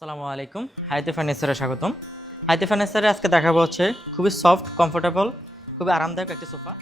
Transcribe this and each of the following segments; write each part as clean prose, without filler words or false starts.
আসসালামু আলাইকুম। হাইতে ফার্নিচারে স্বাগতম। হাইতে ফার্নিচারে আজকে দেখাবো হচ্ছে খুবই সফট, কমফোর্টেবল, খুবই আরামদায়ক একটি সোফা।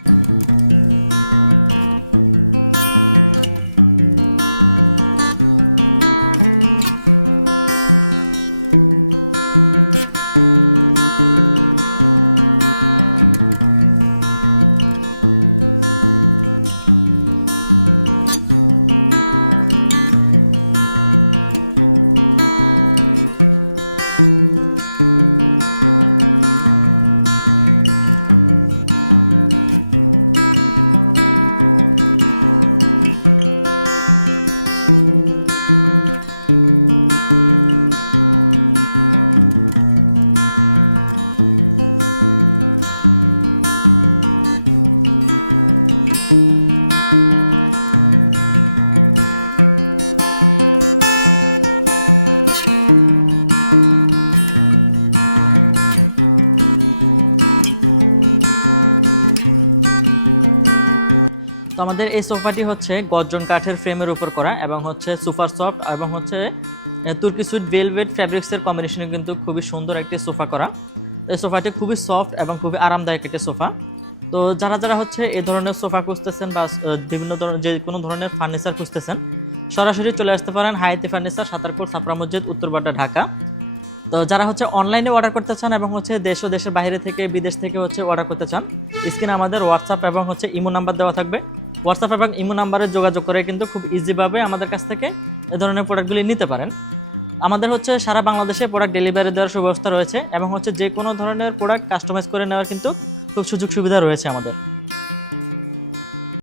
তো আমাদের এই সোফাটি হচ্ছে গর্জন কাঠের ফ্রেমের উপর করা এবং হচ্ছে সুপার সফট এবং হচ্ছে তুর্কি সুইট ভেলভেট ফ্যাব্রিক্সের কম্বিনেশনে কিন্তু খুবই সুন্দর একটি সোফা করা। এই সোফাটি খুবই সফট এবং খুবই আরামদায়ক একটি সোফা। তো যারা হচ্ছে এই ধরনের সোফা খুঁজতেছেন বা বিভিন্ন ধরনের যে কোনো ধরনের ফার্নিচার খুঁজতেছেন, সরাসরি চলে আসতে পারেন হায়াতি ফার্নিচার, সাতারপুর ছাপড়া মসজিদ, উত্তরপাড়া, ঢাকা। তো যারা হচ্ছে অনলাইনে অর্ডার করতে চান এবং হচ্ছে দেশ ও দেশের বাইরে থেকে বিদেশ থেকে হচ্ছে অর্ডার করতে চান, স্ক্রিনে আমাদের হোয়াটসঅ্যাপ এবং হচ্ছে ইমো নাম্বার দেওয়া থাকবে। হোয়াটসঅ্যাপ এবং ইমো নাম্বারে যোগাযোগ করে কিন্তু খুব ইজিভাবে আমাদের কাছ থেকে এই ধরনের প্রোডাক্টগুলি নিতে পারেন। আমাদের হচ্ছে সারা বাংলাদেশে প্রোডাক্ট ডেলিভারি দেওয়ার সুব্যবস্থা রয়েছে এবং হচ্ছে যে কোনো ধরনের প্রোডাক্ট কাস্টমাইজ করে নেওয়ার কিন্তু খুব সুযোগ সুবিধা রয়েছে আমাদের।